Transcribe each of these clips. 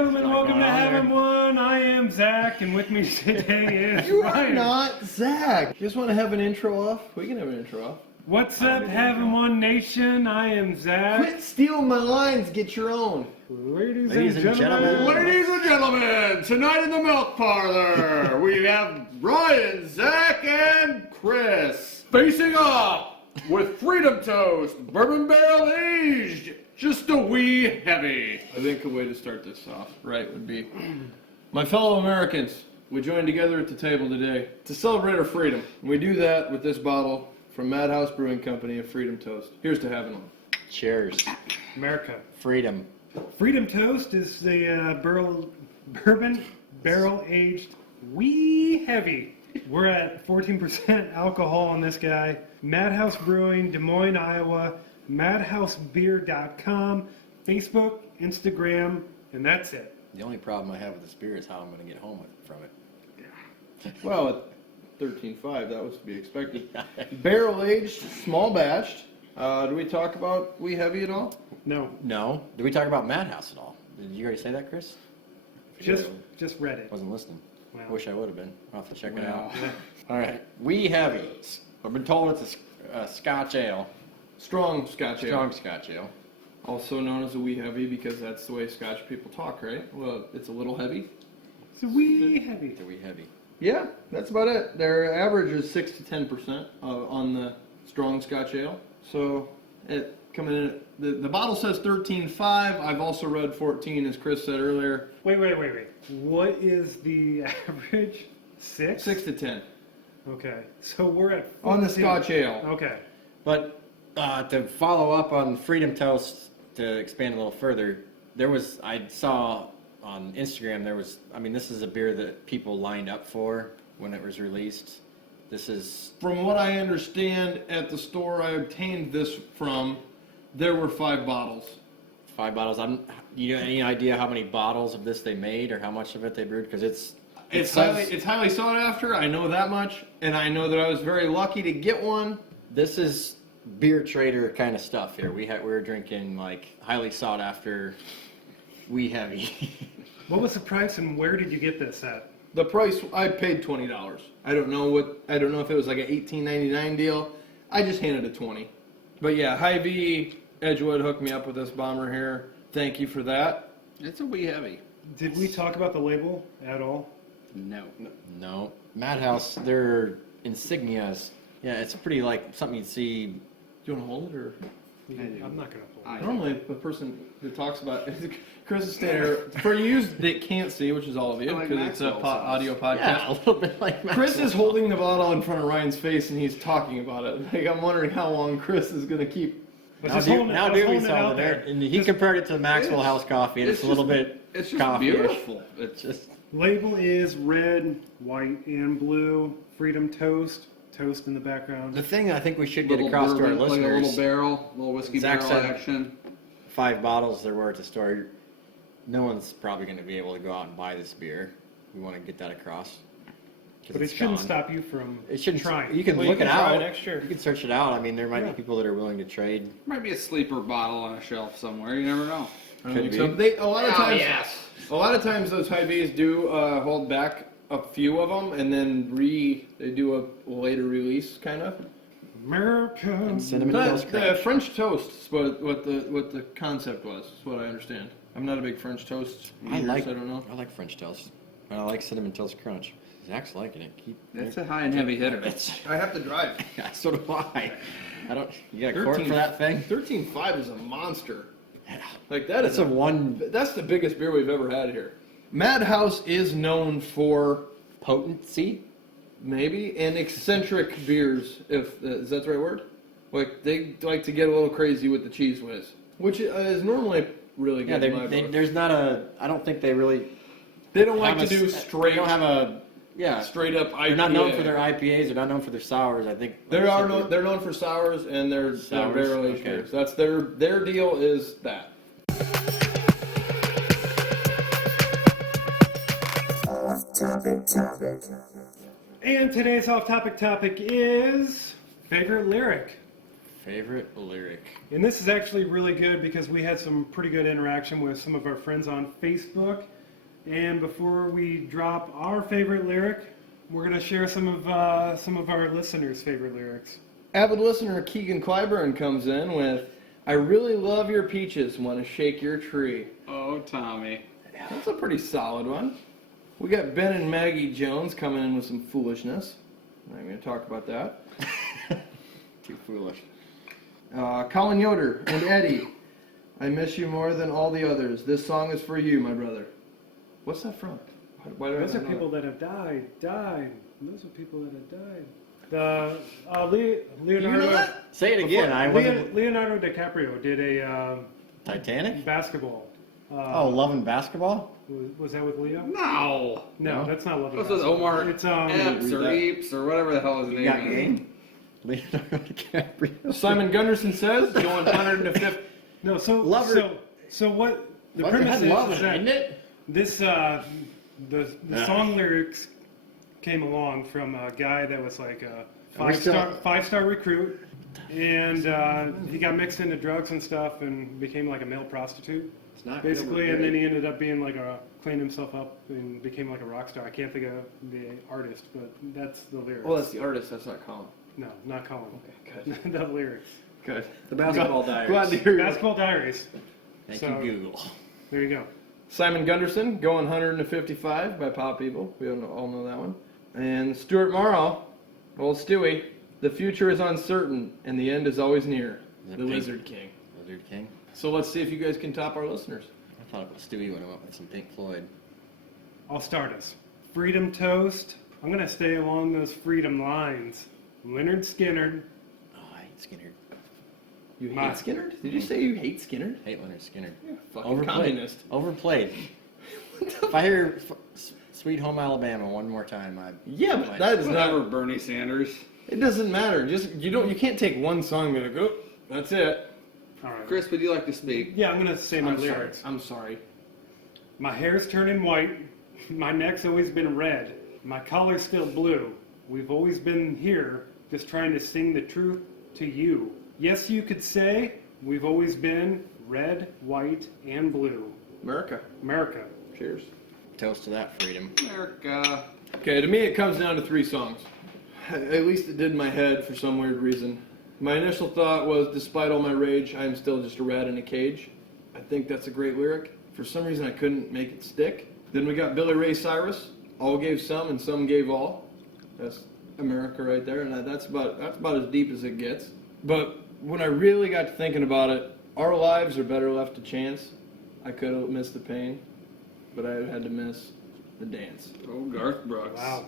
gentlemen, welcome to Having One. I am Zach, and with me today is You Ryan. are not Zach. Just want to have an intro off? We can have an intro off. What's up, Having One Nation? I am Zach. Quit stealing my lines. Get your own. Ladies and gentlemen. Ladies and gentlemen, tonight in the milk parlor, we have Ryan, Zach, and Chris facing off with Freedom Toast, Bourbon Barrel Aged, just a wee heavy. I think a way to start this off, right, would be, my fellow Americans, we join together at the table today to celebrate our freedom. We do that with this bottle from Madhouse Brewing Company of Freedom Toast. Here's to having one. Cheers. America. Freedom. Freedom Toast is the bourbon barrel aged wee heavy. We're at 14% alcohol on this guy. Madhouse Brewing, Des Moines, Iowa. Madhousebeer.com, Facebook, Instagram, and that's it. The only problem I have with this beer is how I'm going to get home from it. Well, at 13.5, that was to be expected. Barrel aged, small batched. Do we talk about wee heavy at all? No, No. Did we talk about Madhouse at all? Did you already say that, Chris? just read it. Wasn't listening. Wow. Wish I would have been. I'll have to check it out. Yeah. All right. Wee Heavy. I've been told it's a Scotch ale. Strong Scotch ale. Strong Scotch ale. Also known as a wee heavy because that's the way Scotch people talk, right? Well, it's a little heavy. It's a wee heavy. It's a Wee Heavy. Yeah, that's about it. Their average is 6 to 10% on the strong Scotch ale. So it coming in. The bottle says 13.5. I've also read 14, as Chris said earlier. Wait. What is the average? 6? 6 to 10 Okay, so we're at 14. on the Scotch ale. Okay. But to follow up on Freedom Toast, to expand a little further, I saw on Instagram, this is a beer that people lined up for when it was released. This is, From what I understand, at the store I obtained this from, there were 5 bottles. 5 bottles. You have any idea how many bottles of this they made or how much of it they brewed? Because It's highly sought after. I know that much, and I know that I was very lucky to get one. This is beer trader kind of stuff here. We were drinking like highly sought after Wee Heavy. What was the price and where did you get this at? The price, I paid $20. I don't know if it was like an $18.99 deal. I just handed it $20. But yeah, Hy-Vee Edgewood hooked me up with this bomber here. Thank you for that. It's a wee heavy. Did we talk about the label at all? No. No. Madhouse, their insignias. Yeah, it's pretty like something you'd see. Do you want to hold it or? I'm not going to hold it. Normally, the person that talks about Chris is standing there. For you that can't see, which is all of you, Like because it's a Maxwell says. audio podcast. Yeah, a little bit like Chris Maxwell. is holding the bottle in front of Ryan's face and he's talking about it. Like, I'm wondering how long Chris is going to keep. But Now, just holding it Dewey saw out it there. there, and he compared it to the Maxwell House coffee, and it's a little bit It's just coffee-ish. beautiful. It's just Label is red, white, and blue. Freedom Toast. Toast in the background. the thing I think we should get Little across to our bourbon, like a listeners. little barrel, little whiskey Zach barrel said- action. 5 bottles there were at the store. No one's probably going to be able to go out and buy this beer. We want to get that across. 'Cause But it it's shouldn't gone. stop you from It shouldn't. trying. You can Well, look you it can try out. it next year. You can search it out. I mean, there might Yeah. be people that are willing to trade. Might be a sleeper bottle on a shelf somewhere. You never know. I Could think be. so. A lot of times, yes. a lot of times those Hy-Vees do hold back a few of them and then they do a later release kind of. America. And cinnamon toast The crunch. French toast is what the concept was. Is what I understand. I'm not a big French toast. I eater, like. so I don't know. I like French toast. And I like cinnamon toast crunch. Zach's liking it. It's a high and heavy hitter. I have to drive. So do I. I don't. You got a quart 13 for that thing? 13.5 is a monster. Yeah. Like that That's is a one That's the biggest beer we've ever had here. Madhouse is known for potency. maybe and eccentric beers. If is that the right word? Like they like to get a little crazy with the cheese whiz, which is normally really Yeah, good. in my book. there's not a. I don't think they really. They don't like have to a do s- straight. They don't have a. Yeah. Straight up IPA. They're not known for their IPAs. They're not known for their sours. I think. They're known for sours and their Sours, barrel aged okay. beers. That's their deal is that. And today's off-topic topic is favorite lyric. Favorite lyric. And this is actually really good because we had some pretty good interaction with some of our friends on Facebook. And before we drop our favorite lyric, we're going to share some of our listeners' favorite lyrics. Avid listener Keegan Clyburn comes in with, I really love your peaches, want to shake your tree. Oh, Tommy. That's a pretty solid one. We got Ben and Maggie Jones coming in with some foolishness. I'm going to talk about that. Too foolish. Colin Yoder and Eddie, I miss you more than all the others. This song is for you, my brother. What's that from? Why do I Those are not know people that have died. Those are people that have died. Leonardo. You know that? Say it again. I wasn't. Leonardo DiCaprio did a Titanic? basketball. Love and Basketball? Was that with Leo? No. No, that's not Love and What's with Basketball. Omar It's Epps or Eeps or whatever the hell his name You got is? game? Leonardo DiCaprio. Simon Gunderson says, going 150. no. So Lover. So what the What? premise It had love is in it, that isn't it? this the song lyrics came along from a guy that was like a five-star recruit, and he got mixed into drugs and stuff and became like a male prostitute, It's not basically. Gilbert And then Grape. he ended up being like cleaned himself up and became like a rock star. I can't think of the artist, but that's the lyrics. Well, that's the artist, that's not Colin. No, not Colin. Okay, good. The lyrics. Good. The Basketball Glad Diaries. to hear you. Basketball Diaries. Thank So- you, Google. There you go. Simon Gunderson, going 155 by Pop People. We all know that one. And Stuart Morrow, old Stewie, the future is uncertain and the end is always near. Is it The Pink? Lizard King. Lizard King. So let's see if you guys can top our listeners. I thought it was Stewie when I went with some Pink Floyd. I'll start us. Freedom Toast. I'm going to stay along those freedom lines. Leonard Skinner. Oh, I hate Skinner. You My- hate Skinner? Did you say you hate Skinner? Hate Leonard Skinner. Fucking Overplayed. communist. Overplayed. If I hear Sweet Home Alabama one more time, Yeah, but that is Whatever, not. Bernie Sanders. It doesn't matter. Just you can't take one song and be like, oh, that's it. All right. Chris, would you like to speak? Yeah, I'm going to say my I'm sorry. lyrics. I'm sorry. My hair's turning white. My neck's always been red. My collar's still blue. We've always been here just trying to sing the truth to you. Yes, you could say we've always been red, white, and blue. America. America. Cheers. toast to that freedom. America. Okay, to me it comes down to 3 songs. At least it did in my head for some weird reason. My initial thought was, despite all my rage, I am still just a rat in a cage. I think that's a great lyric. For some reason I couldn't make it stick. Then we got Billy Ray Cyrus. All gave some and some gave all. That's America right there, and that's about as deep as it gets. But when I really got to thinking about it, our lives are better left to chance. I could have missed the pain, but I had to miss the dance. Oh, Garth Brooks. Wow.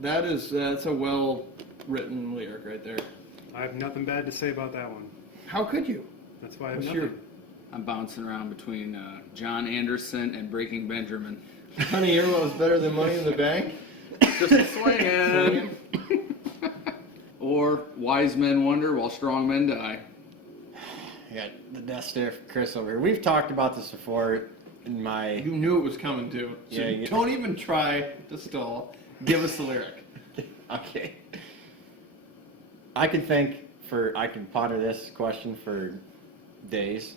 That's a well-written lyric right there. I have nothing bad to say about that one. How could you? That's why I have What's nothing. your I'm bouncing around between John Anderson and Breaking Benjamin. Honey Earlobe's better than Money in the Bank? Just a swinging. Or Wise Men Wonder While Strong Men Die. I got the death stare for Chris over here. We've talked about this before in my... You knew it was coming too. So Yeah, don't even try to stall. Give us the lyric. Okay. I can ponder this question for days.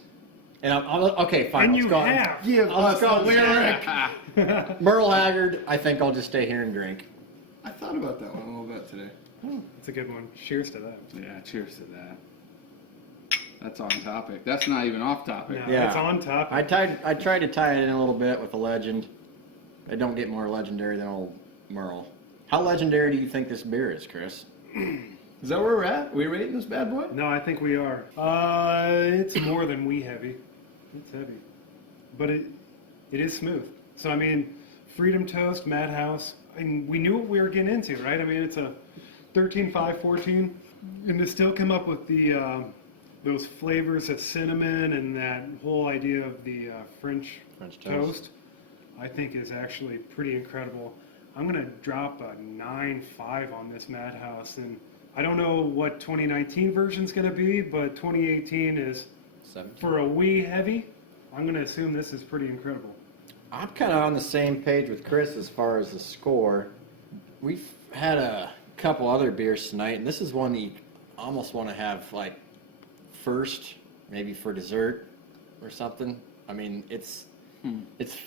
And okay, fine. And let's you go- have. Give Let's us go the with lyric. Merle Haggard, I think I'll just stay here and drink. I thought about that one a little bit today. It's a good one. Cheers to that. Yeah, cheers to that. That's on topic. That's not even off topic. No, Yeah. it's on top. I tried to tie it in a little bit with a legend. I don't get more legendary than old Merle. How legendary do you think this beer is, Chris? Is that where we're at? We rating this bad boy? No, I think we are. It's more than wee heavy. It's heavy, but it is smooth. So I mean, Freedom Toast, Madhouse, and we knew what we were getting into, right? I mean, it's a 13, 5, 14, and to still come up with the those flavors of cinnamon and that whole idea of the French toast, I think is actually pretty incredible. I'm gonna drop a 9.5 on this Madhouse, and I don't know what 2019 version's gonna be, but 2018 is. 17. For a wee heavy, I'm going to assume this is pretty incredible. I'm kind of on the same page with Chris as far as the score. We've had a couple other beers tonight, and this is one that you almost want to have like first, maybe for dessert or something. I mean, it's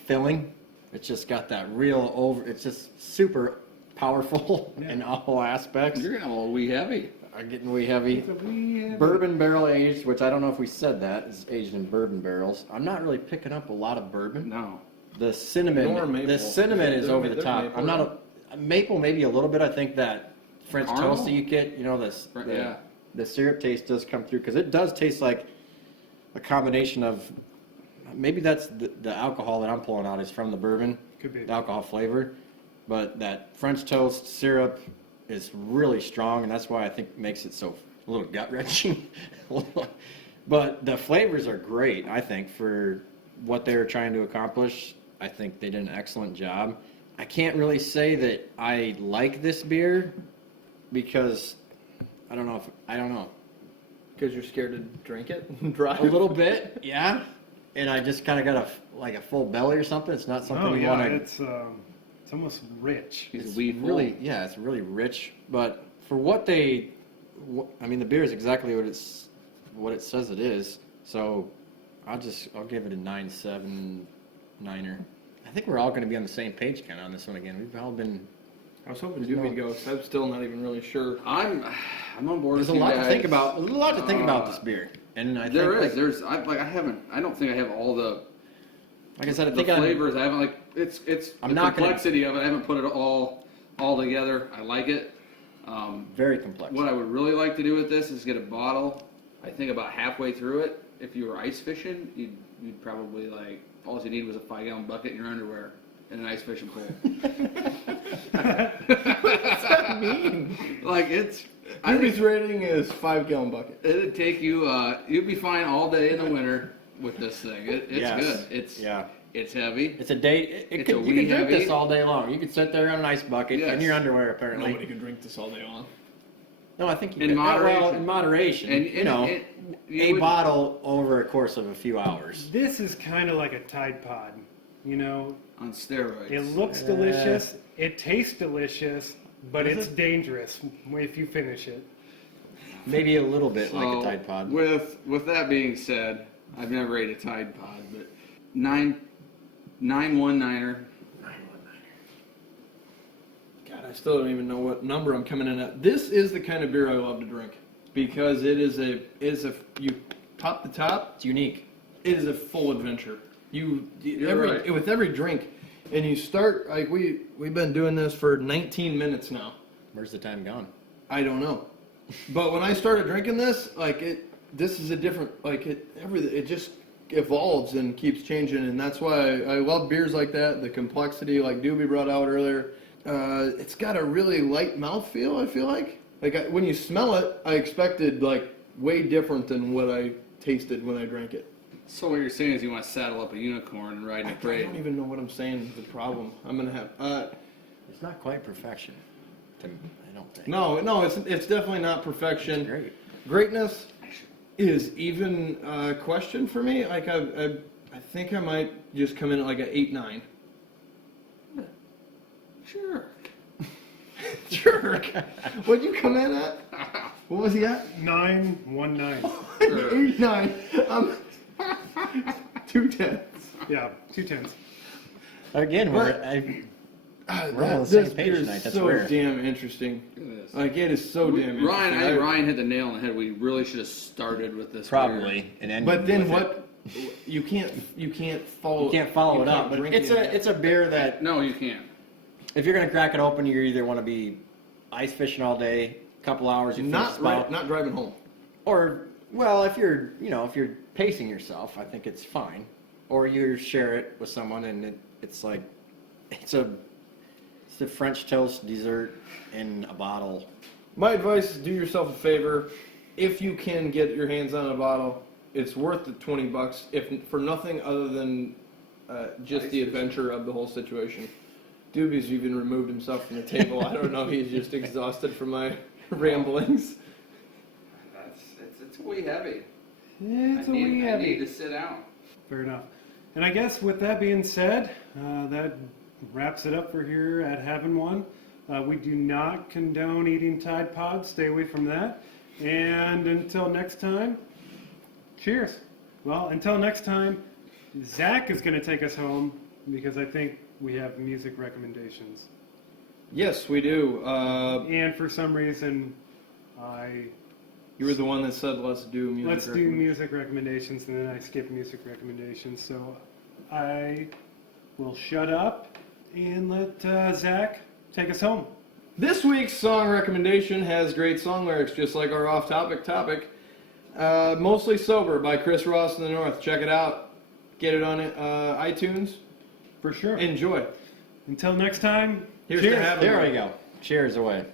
filling. It's just got that real it's just super powerful in all aspects. You're getting a little wee heavy. I'm getting way heavy. It's a wee heavy. Bourbon barrel aged, which I don't know if we said that, is aged in bourbon barrels. I'm not really picking up a lot of bourbon. No. The cinnamon, Nor maple. the cinnamon is over the They're top. maple, I'm not a maple, maybe a little bit. I think that French Caramel? toast that you get, Yeah. the syrup taste does come through because it does taste like a combination of maybe that's the alcohol that I'm pulling out is from the bourbon, Could be. the alcohol flavor, but that French toast syrup is really strong, and that's why I think makes it so a little gut wrenching. But the flavors are great, I think, for what they were trying to accomplish. I think they did an excellent job. I can't really say that I like this beer because I don't know. Because you're scared to drink it and drive. A little bit, yeah. And I just kind of got a full belly or something. It's not something Oh you yeah, want to. it's almost rich. He's It's a wee full. really, yeah, it's really rich. But for what the beer is exactly what it says it is. So I'll give it a 9.7, 9er. I think we're all going to be on the same page kind of on this one again. We've all been. I was hoping Doobie to go, because I'm still not even really sure. I'm on board. There's a with you lot guys. to think about. There's a lot to think about this beer, and I think There is. like, There's. I don't think I have all the like I said, I the think flavors. I haven't like. It's. I'm the not gonna- complexity of it. I haven't put it all together. I like it. very complex. What I would really like to do with this is get a bottle. I think about halfway through it, if you were ice fishing, you'd probably like all you need was a 5-gallon bucket in your underwear in an ice fishing pool. What's that mean? Like it's. Doobie's rating is 5-gallon bucket. It'd take you. You'd be fine all day in the winter with this thing. It's Yes. good. Yeah. It's heavy. It's a day. It's You a could wee drink heavy. this all day long. You could sit there on an ice bucket Yes. in your underwear, apparently. Nobody can drink this all day long. No, I think you In could. moderation. Well, in moderation. And a you would- bottle over a course of a few hours. This is kind of like a Tide Pod. You know, on steroids. it looks delicious, it tastes delicious, but Is it's dangerous if you finish it. Maybe a little bit like So, a Tide Pod. With that being said, I've never ate a Tide Pod, but 919er. God, I still don't even know what number I'm coming in at. This is the kind of beer I love to drink because you top to top, It's unique. it is a full adventure. You're Every right. with every drink, and you start like we've been doing this for 19 minutes now. Where's the time gone? I don't know, but when I started drinking this, this is a different it just evolves and keeps changing, and that's why I love beers like that. The complexity, like Doobie brought out earlier, it's got a really light mouthfeel. I feel when you smell it, I expected way different than what I tasted when I drank it. So what you're saying is you want to saddle up a unicorn and ride in I a parade. don't even know what I'm saying. The problem I'm gonna have. It's not quite perfection. I don't think. No, it's definitely not perfection. Great. Greatness is even a question for me. I think I might just come in at like an 8-9. Sure. Jerk. What'd you come in at? What was he at? 919. 8-9. I'm 2-10. Yeah, 2 10s. Again, But- We're all on the This same page beer is tonight, that's so rare. damn interesting. Look at this. It is so damn interesting. Ryan hit the nail on the head. We really should have started with this. Probably. And ended But then with what? You can't follow. You can't follow it up. can't But drink it's it. a beer Beer. that No, you can't. if you're gonna crack it open, you either want to be ice fishing all day, couple hours, you finish not the spout, not driving home. or well, if you're pacing yourself, I think it's fine. Or you share it with someone, and it's a French toast dessert in a bottle. My advice is do yourself a favor. If you can get your hands on a bottle, it's worth the $20. If for nothing other than just the adventure of the whole situation. Doobie's even removed himself from the table. I don't know. He's just exhausted from my ramblings. It's way heavy. It's a wee I need heavy. to sit down. Fair enough. And I guess with that being said, that wraps it up for here at Having One. We do not condone eating Tide Pods. Stay away from that. And until next time, Cheers. Well, until next time, Zach is going to take us home because I think we have music recommendations. Yes, we do. And for some reason, You were the one that said let's do music. let's do music recommendations, and then I skip music recommendations. So I will shut up and let Zach take us home. This week's song recommendation has great song lyrics, just like our off-topic topic. Mostly Sober by Chris Ross in the North. Check it out. Get it on iTunes. For sure. Enjoy. Until next time, Here's cheers. to having There we go. Cheers away.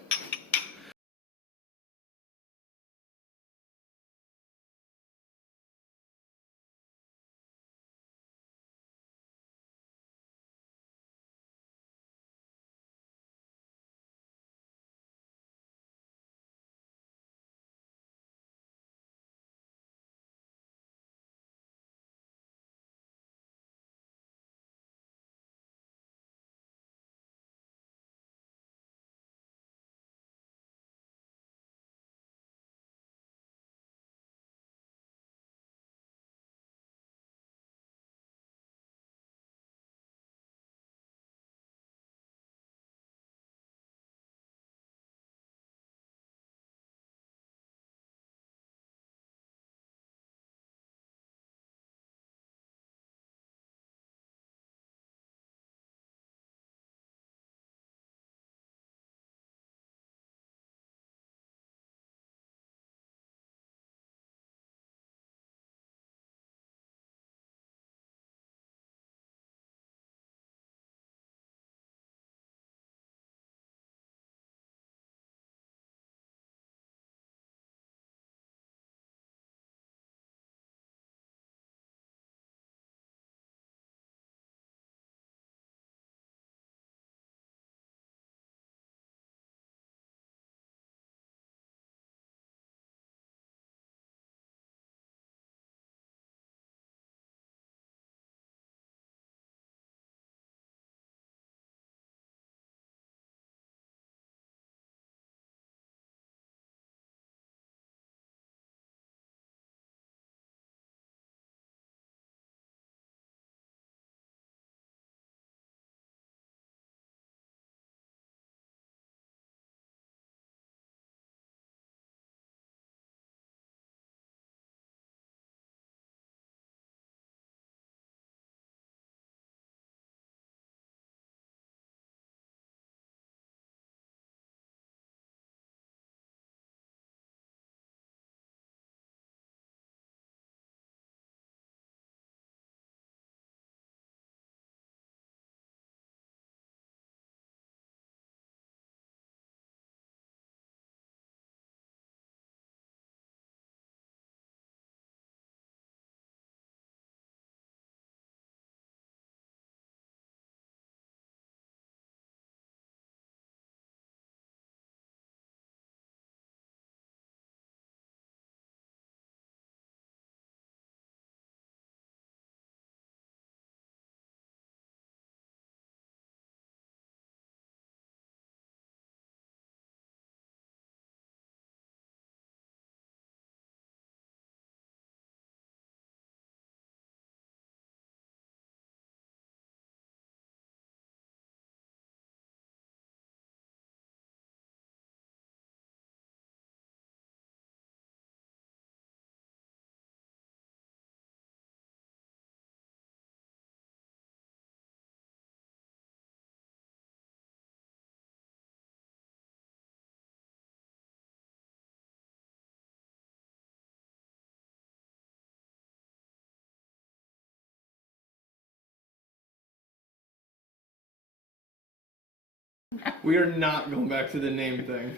We are not going back to the name thing.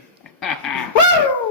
Woo!